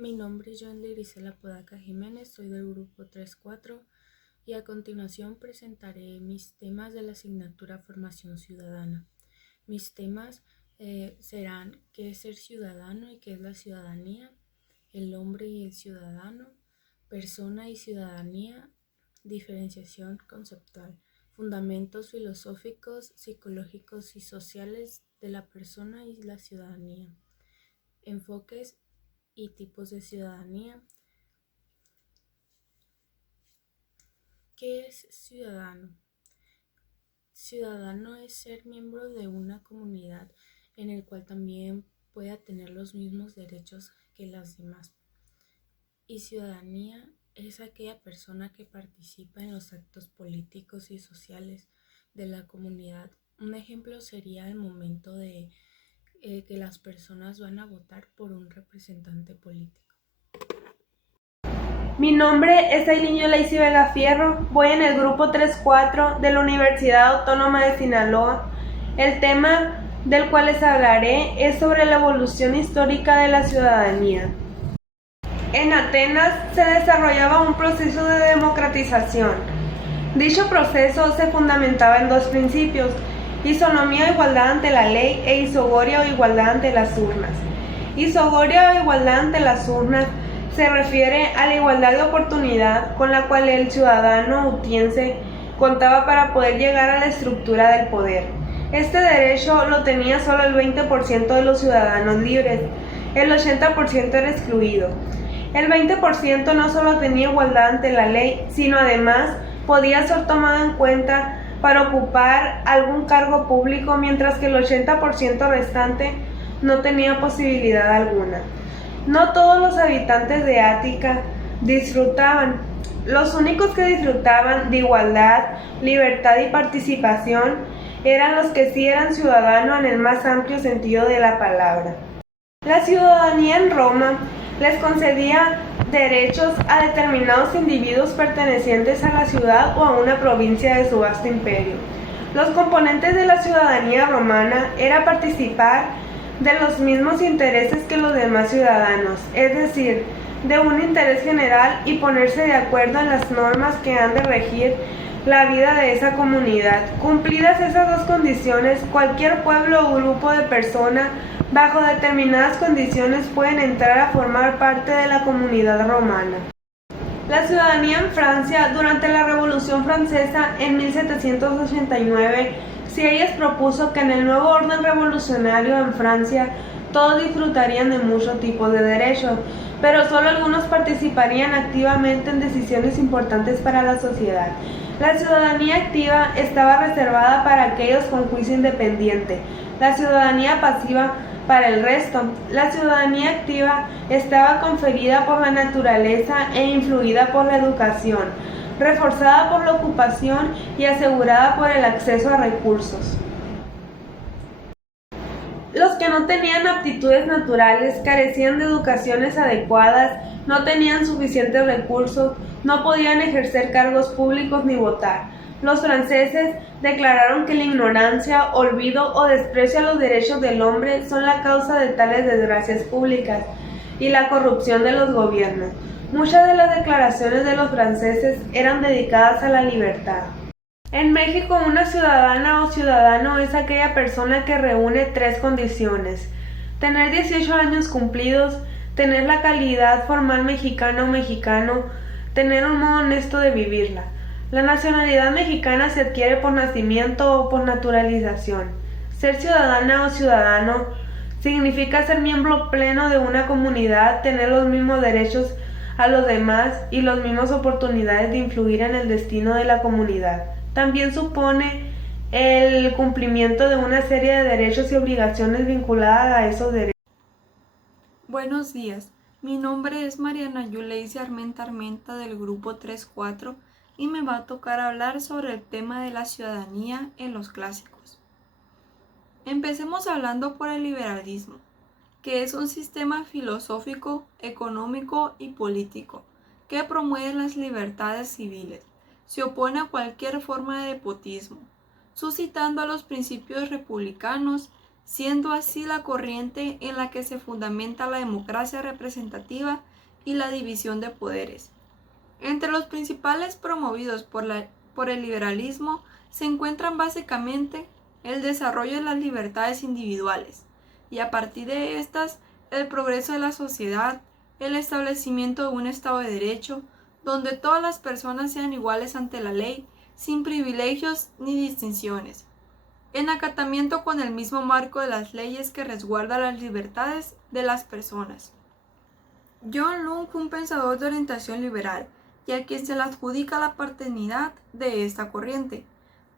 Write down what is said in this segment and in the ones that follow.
Mi nombre es Joan Irisela Podaca Jiménez, soy del grupo 3-4 y a continuación presentaré mis temas de la asignatura Formación Ciudadana. Mis temas serán qué es ser ciudadano y qué es la ciudadanía, el hombre y el ciudadano, persona y ciudadanía, diferenciación conceptual, fundamentos filosóficos, psicológicos y sociales de la persona y la ciudadanía, enfoques y tipos de ciudadanía. ¿Qué es ciudadano? Ciudadano es ser miembro de una comunidad en el cual también pueda tener los mismos derechos que las demás. Y ciudadanía es aquella persona que participa en los actos políticos y sociales de la comunidad. Un ejemplo sería el momento de que las personas van a votar por un representante político. Mi nombre es Aileen Yolacy Vega Fierro, voy en el grupo 3-4 de la Universidad Autónoma de Sinaloa. El tema del cual les hablaré es sobre la evolución histórica de la ciudadanía. En Atenas se desarrollaba un proceso de democratización. Dicho proceso se fundamentaba en dos principios: isonomía o igualdad ante la ley e isogoria o igualdad ante las urnas. Isogoria o igualdad ante las urnas se refiere a la igualdad de oportunidad con la cual el ciudadano utiense contaba para poder llegar a la estructura del poder. Este derecho lo tenía solo el 20% de los ciudadanos libres, el 80% era excluido. El 20% no solo tenía igualdad ante la ley, sino además podía ser tomado en cuenta para ocupar algún cargo público, mientras que el 80% restante no tenía posibilidad alguna. No todos los habitantes de Ática disfrutaban. Los únicos que disfrutaban de igualdad, libertad y participación eran los que sí eran ciudadanos en el más amplio sentido de la palabra. La ciudadanía en Roma les concedía derechos a determinados individuos pertenecientes a la ciudad o a una provincia de su vasto imperio. Los componentes de la ciudadanía romana era participar de los mismos intereses que los demás ciudadanos, es decir, de un interés general y ponerse de acuerdo en las normas que han de regir la vida de esa comunidad. Cumplidas esas dos condiciones, cualquier pueblo o grupo de personas bajo determinadas condiciones pueden entrar a formar parte de la comunidad romana. La ciudadanía en Francia durante la Revolución Francesa en 1789, Sieyès propuso que en el nuevo orden revolucionario en Francia todos disfrutarían de muchos tipos de derechos, pero solo algunos participarían activamente en decisiones importantes para la sociedad. La ciudadanía activa estaba reservada para aquellos con juicio independiente, la ciudadanía pasiva para el resto. La ciudadanía activa estaba conferida por la naturaleza e influida por la educación, reforzada por la ocupación y asegurada por el acceso a recursos. Los que no tenían aptitudes naturales carecían de educaciones adecuadas, no tenían suficientes recursos, no podían ejercer cargos públicos ni votar. Los franceses declararon que la ignorancia, olvido o desprecio a los derechos del hombre son la causa de tales desgracias públicas y la corrupción de los gobiernos. Muchas de las declaraciones de los franceses eran dedicadas a la libertad. En México, una ciudadana o ciudadano es aquella persona que reúne tres condiciones: tener 18 años cumplidos, tener la calidad formal mexicana o mexicano, tener un modo honesto de vivirla. La nacionalidad mexicana se adquiere por nacimiento o por naturalización. Ser ciudadana o ciudadano significa ser miembro pleno de una comunidad, tener los mismos derechos a los demás y las mismas oportunidades de influir en el destino de la comunidad. También supone el cumplimiento de una serie de derechos y obligaciones vinculadas a esos derechos. Buenos días, mi nombre es Mariana Yulacy Armenta del grupo 3-4 y me va a tocar hablar sobre el tema de la ciudadanía en los clásicos. Empecemos hablando por el liberalismo, que es un sistema filosófico, económico y político que promueve las libertades civiles. Se opone a cualquier forma de despotismo, suscitando a los principios republicanos, siendo así la corriente en la que se fundamenta la democracia representativa y la división de poderes. Entre los principales promovidos por el liberalismo se encuentran básicamente el desarrollo de las libertades individuales y a partir de estas el progreso de la sociedad, el establecimiento de un Estado de Derecho, donde todas las personas sean iguales ante la ley, sin privilegios ni distinciones, en acatamiento con el mismo marco de las leyes que resguarda las libertades de las personas. John Locke fue un pensador de orientación liberal, y a quien se le adjudica la paternidad de esta corriente.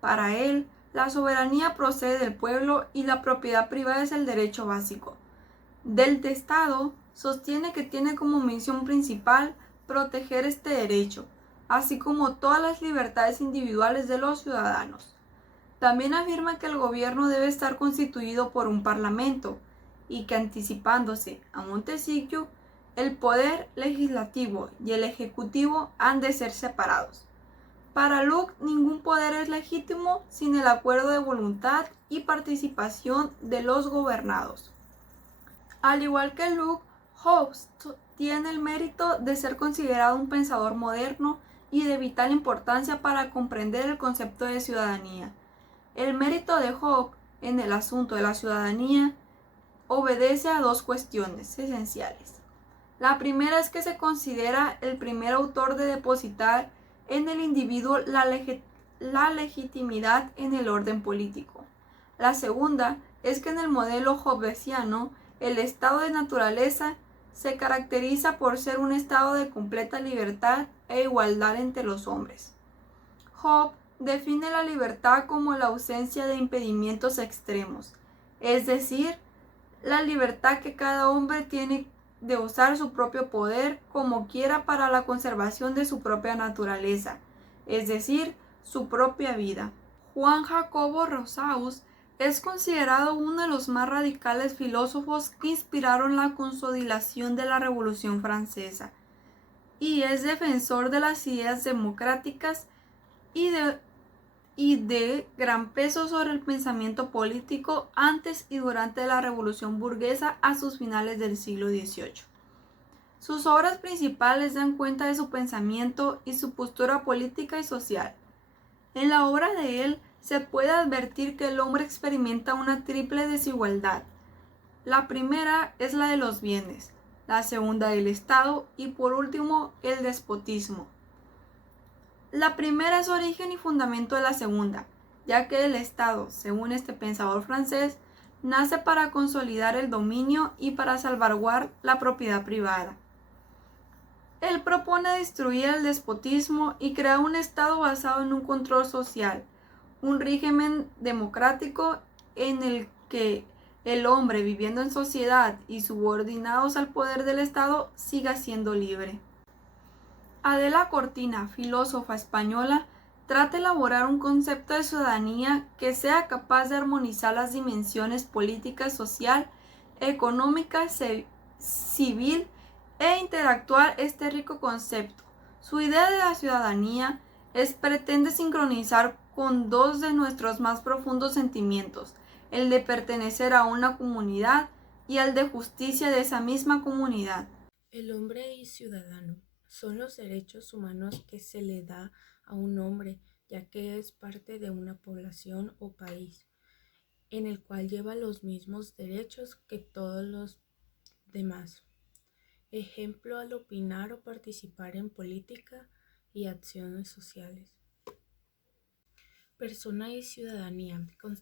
Para él, la soberanía procede del pueblo y la propiedad privada es el derecho básico del Estado. Sostiene que tiene como misión principal proteger este derecho, así como todas las libertades individuales de los ciudadanos. También afirma que el gobierno debe estar constituido por un parlamento y que, anticipándose a Montesquieu, el poder legislativo y el ejecutivo han de ser separados. Para Locke, ningún poder es legítimo sin el acuerdo de voluntad y participación de los gobernados. Al igual que Locke, Hobbes tiene el mérito de ser considerado un pensador moderno y de vital importancia para comprender el concepto de ciudadanía. El mérito de Hobbes en el asunto de la ciudadanía obedece a dos cuestiones esenciales. La primera es que se considera el primer autor de depositar en el individuo la legitimidad en el orden político. La segunda es que en el modelo hobbesiano el estado de naturaleza se caracteriza por ser un estado de completa libertad e igualdad entre los hombres. Hobbes define la libertad como la ausencia de impedimentos extremos, es decir, la libertad que cada hombre tiene de usar su propio poder como quiera para la conservación de su propia naturaleza, es decir, su propia vida. Juan Jacobo Rousseau es considerado uno de los más radicales filósofos que inspiraron la consolidación de la Revolución Francesa y es defensor de las ideas democráticas y de gran peso sobre el pensamiento político antes y durante la Revolución Burguesa a sus finales del siglo XVIII. Sus obras principales dan cuenta de su pensamiento y su postura política y social. En la obra de él se puede advertir que el hombre experimenta una triple desigualdad. La primera es la de los bienes, la segunda del Estado y por último el despotismo. La primera es origen y fundamento de la segunda, ya que el Estado, según este pensador francés, nace para consolidar el dominio y para salvaguardar la propiedad privada. Él propone destruir el despotismo y crear un Estado basado en un control social, un régimen democrático en el que el hombre viviendo en sociedad y subordinados al poder del Estado siga siendo libre. Adela Cortina, filósofa española, trata de elaborar un concepto de ciudadanía que sea capaz de armonizar las dimensiones política, social, económica, civil e interactuar este rico concepto. Su idea de la ciudadanía pretende sincronizar con dos de nuestros más profundos sentimientos, el de pertenecer a una comunidad y el de justicia de esa misma comunidad. El hombre y ciudadano son los derechos humanos que se le da a un hombre, ya que es parte de una población o país, en el cual lleva los mismos derechos que todos los demás. Ejemplo al opinar o participar en política y acciones sociales. Persona y ciudadanía, con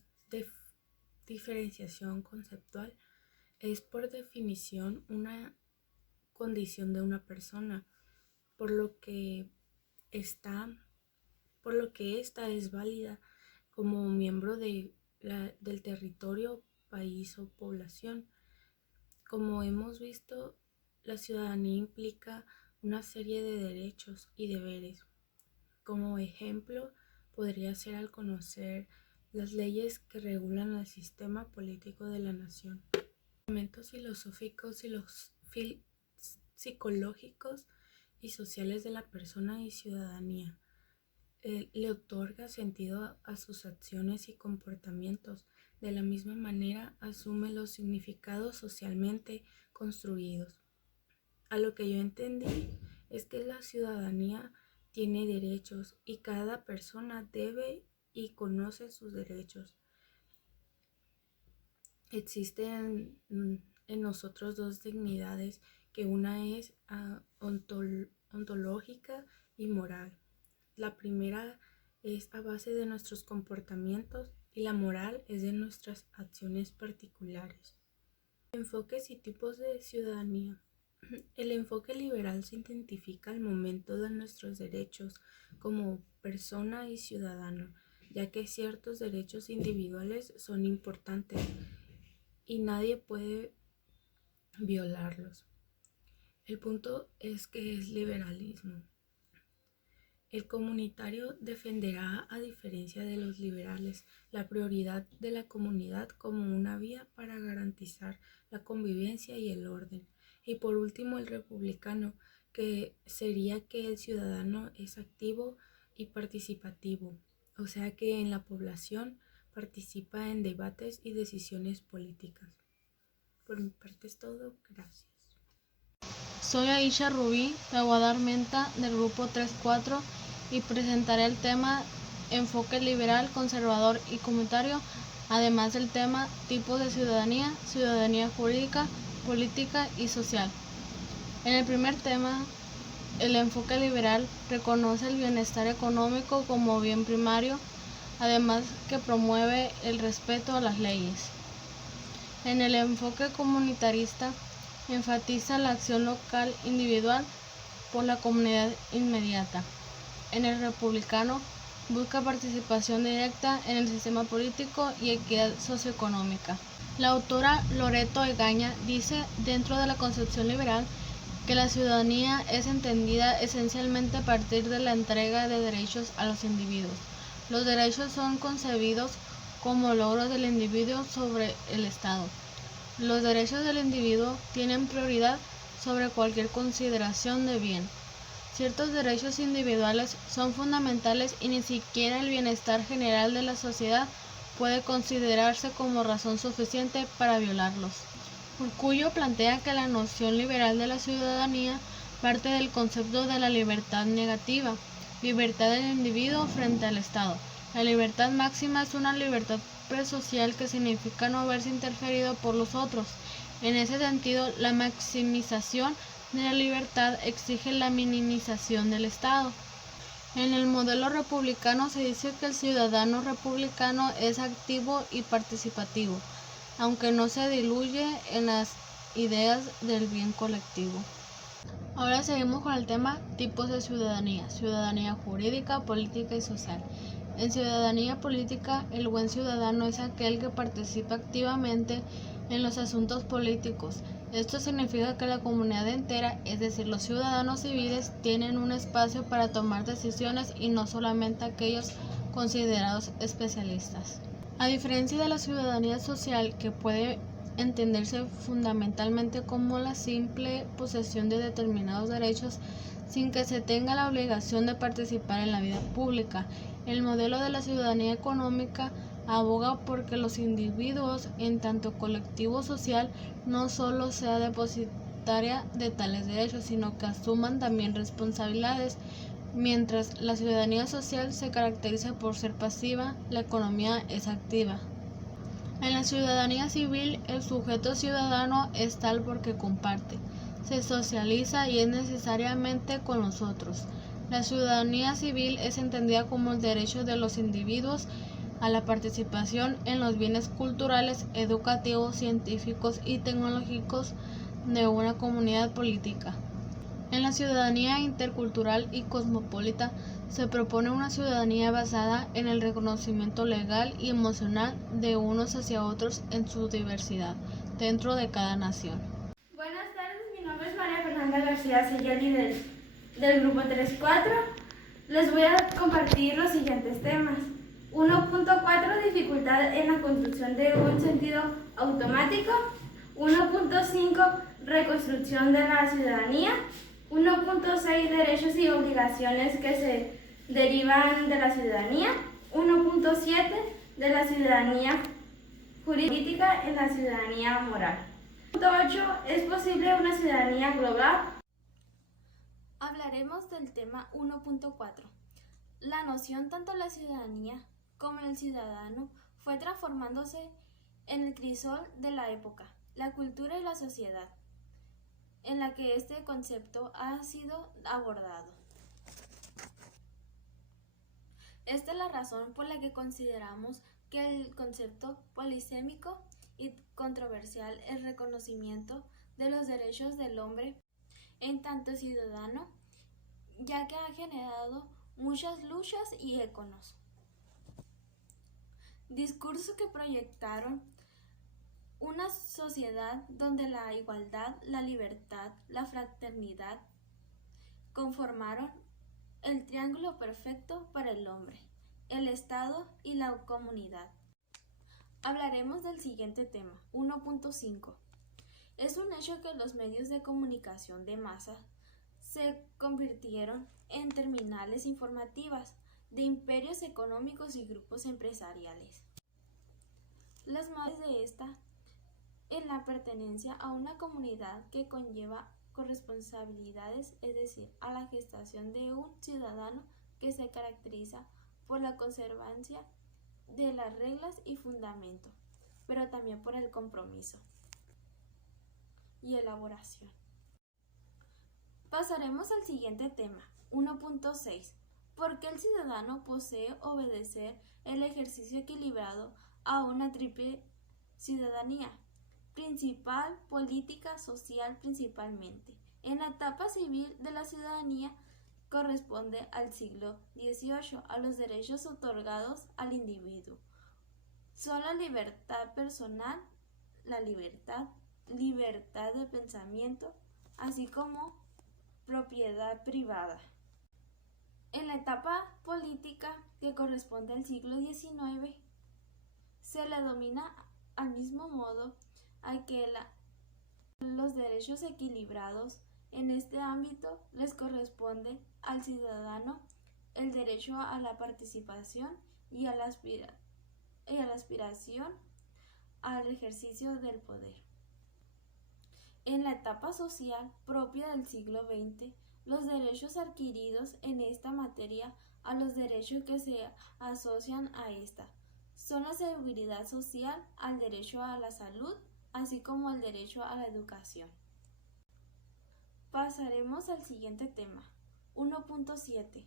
diferenciación conceptual, es por definición una condición de una persona, por lo que ésta es válida como miembro del territorio, país o población. Como hemos visto, la ciudadanía implica una serie de derechos y deberes. Como ejemplo, podría ser al conocer las leyes que regulan el sistema político de la nación. Los elementos filosóficos y los psicológicos y sociales de la persona y ciudadanía. Le otorga sentido a sus acciones y comportamientos. De la misma manera, asume los significados socialmente construidos. A lo que yo entendí es que la ciudadanía tiene derechos y cada persona debe y conoce sus derechos. Existen en nosotros dos dignidades, que una es ontológica y moral. La primera es a base de nuestros comportamientos y la moral es de nuestras acciones particulares. Enfoques y tipos de ciudadanía. El enfoque liberal se identifica al momento de nuestros derechos como persona y ciudadano, ya que ciertos derechos individuales son importantes y nadie puede violarlos. El punto es que es liberalismo. El comunitario defenderá, a diferencia de los liberales, la prioridad de la comunidad como una vía para garantizar la convivencia y el orden. Y por último, el republicano, que sería que el ciudadano es activo y participativo, o sea que en la población participa en debates y decisiones políticas. Por mi parte es todo, gracias. Soy Aisha Rubí, de Aguada Armenta, del grupo 3-4, y presentaré el tema enfoque liberal, conservador y comunitario, además del tema tipos de ciudadanía, ciudadanía jurídica, política y social. En el primer tema, el enfoque liberal reconoce el bienestar económico como bien primario, además que promueve el respeto a las leyes. En el enfoque comunitarista, enfatiza la acción local individual por la comunidad inmediata. En el republicano, busca participación directa en el sistema político y equidad socioeconómica. La autora Loreto Egaña dice, dentro de la concepción liberal, que la ciudadanía es entendida esencialmente a partir de la entrega de derechos a los individuos. Los derechos son concebidos como logros del individuo sobre el Estado. Los derechos del individuo tienen prioridad sobre cualquier consideración de bien. Ciertos derechos individuales son fundamentales y ni siquiera el bienestar general de la sociedad puede considerarse como razón suficiente para violarlos. Urkullu plantea que la noción liberal de la ciudadanía parte del concepto de la libertad negativa, libertad del individuo frente al Estado. La libertad máxima es una libertad presocial que significa no verse interferido por los otros. En ese sentido, la maximización de la libertad exige la minimización del Estado. En el modelo republicano se dice que el ciudadano republicano es activo y participativo, aunque no se diluye en las ideas del bien colectivo. Ahora seguimos con el tema tipos de ciudadanía, ciudadanía jurídica, política y social. En ciudadanía política, el buen ciudadano es aquel que participa activamente en los asuntos políticos. Esto significa que la comunidad entera, es decir, los ciudadanos civiles, tienen un espacio para tomar decisiones y no solamente aquellos considerados especialistas. A diferencia de la ciudadanía social, que puede entenderse fundamentalmente como la simple posesión de determinados derechos sin que se tenga la obligación de participar en la vida pública, el modelo de la ciudadanía económica aboga por que los individuos, en tanto colectivo social, no solo sea depositaria de tales derechos, sino que asuman también responsabilidades. Mientras la ciudadanía social se caracteriza por ser pasiva, la economía es activa. En la ciudadanía civil, el sujeto ciudadano es tal porque comparte, se socializa y es necesariamente con los otros. La ciudadanía civil es entendida como el derecho de los individuos a la participación en los bienes culturales, educativos, científicos y tecnológicos de una comunidad política. En la ciudadanía intercultural y cosmopolita se propone una ciudadanía basada en el reconocimiento legal y emocional de unos hacia otros en su diversidad, dentro de cada nación. Buenas tardes, mi nombre es María Fernanda García Sellari del grupo 3-4. Les voy a compartir los siguientes temas. 1.4 Dificultad en la construcción de un sentido automático. 1.5 Reconstrucción de la ciudadanía. 1.6 Derechos y obligaciones que se derivan de la ciudadanía. 1.7 De la ciudadanía jurídica en la ciudadanía moral. 1.8 ¿Es posible una ciudadanía global? Hablaremos del tema 1.4. La noción tanto de la ciudadanía como el ciudadano fue transformándose en el crisol de la época, la cultura y la sociedad en la que este concepto ha sido abordado. Esta es la razón por la que consideramos que el concepto polisémico y controversial el reconocimiento de los derechos del hombre en tanto ciudadano, ya que ha generado muchas luchas y íconos. Discursos que proyectaron una sociedad donde la igualdad, la libertad, la fraternidad conformaron el triángulo perfecto para el hombre, el Estado y la comunidad. Hablaremos del siguiente tema, 1.5. Es un hecho que los medios de comunicación de masa se convirtieron en terminales informativas de imperios económicos y grupos empresariales. Las madres de esta en la pertenencia a una comunidad que conlleva corresponsabilidades, es decir, a la gestación de un ciudadano que se caracteriza por la conservancia de las reglas y fundamento, pero también por el compromiso y elaboración. Pasaremos al siguiente tema, 1.6. ¿Por qué el ciudadano posee obedecer el ejercicio equilibrado a una triple ciudadanía? Principal, política, social principalmente. En la etapa civil de la ciudadanía corresponde al siglo XVIII, a los derechos otorgados al individuo. Son la libertad personal, la libertad de pensamiento, así como propiedad privada. En la etapa política, que corresponde al siglo XIX, se le domina al mismo modo a que los derechos equilibrados. En este ámbito les corresponde al ciudadano el derecho a la participación y a la aspiración al ejercicio del poder. En la etapa social propia del siglo XX, los derechos adquiridos en esta materia a los derechos que se asocian a esta son la seguridad social, al derecho a la salud, así como al derecho a la educación. Pasaremos al siguiente tema, 1.7.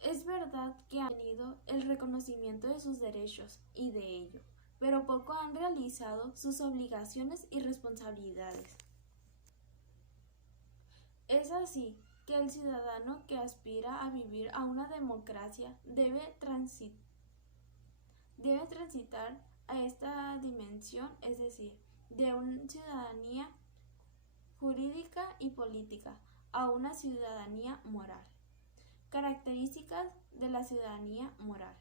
Es verdad que han tenido el reconocimiento de sus derechos y de ello, pero poco han realizado sus obligaciones y responsabilidades. Es así que el ciudadano que aspira a vivir a una democracia debe transitar a esta dimensión, es decir, de una ciudadanía jurídica y política a una ciudadanía moral. Características de la ciudadanía moral.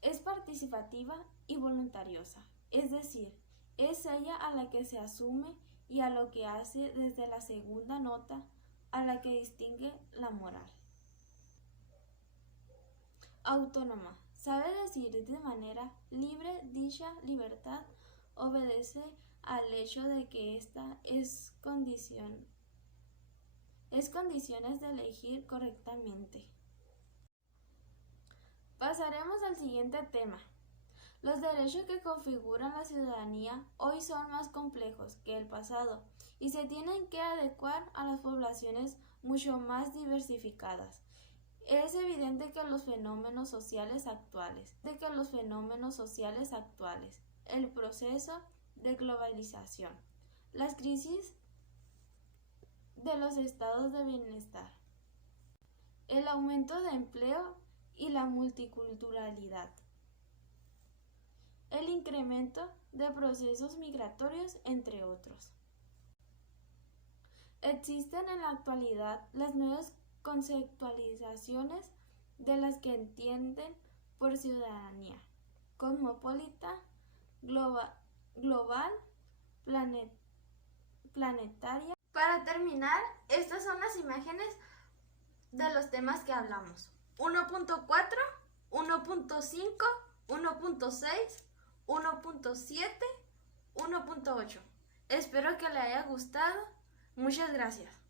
Es participativa y voluntariosa, es decir, es ella a la que se asume y a lo que hace desde la segunda nota a la que distingue la moral. Autónoma, sabe decir de manera libre, dicha libertad obedece al hecho de que ésta es condiciones de elegir correctamente. Pasaremos al siguiente tema. Los derechos que configuran la ciudadanía hoy son más complejos que el pasado y se tienen que adecuar a las poblaciones mucho más diversificadas. Es evidente que los fenómenos sociales actuales, el proceso de globalización, las crisis de los estados de bienestar, el aumento de empleo y la multiculturalidad, el incremento de procesos migratorios, entre otros. Existen en la actualidad las nuevas conceptualizaciones de las que entienden por ciudadanía: cosmopolita, global, planetaria. Para terminar, estas son las imágenes de los temas que hablamos: 1.4, 1.5, 1.6, 1.7, 1.8. Espero que le haya gustado. Muchas gracias.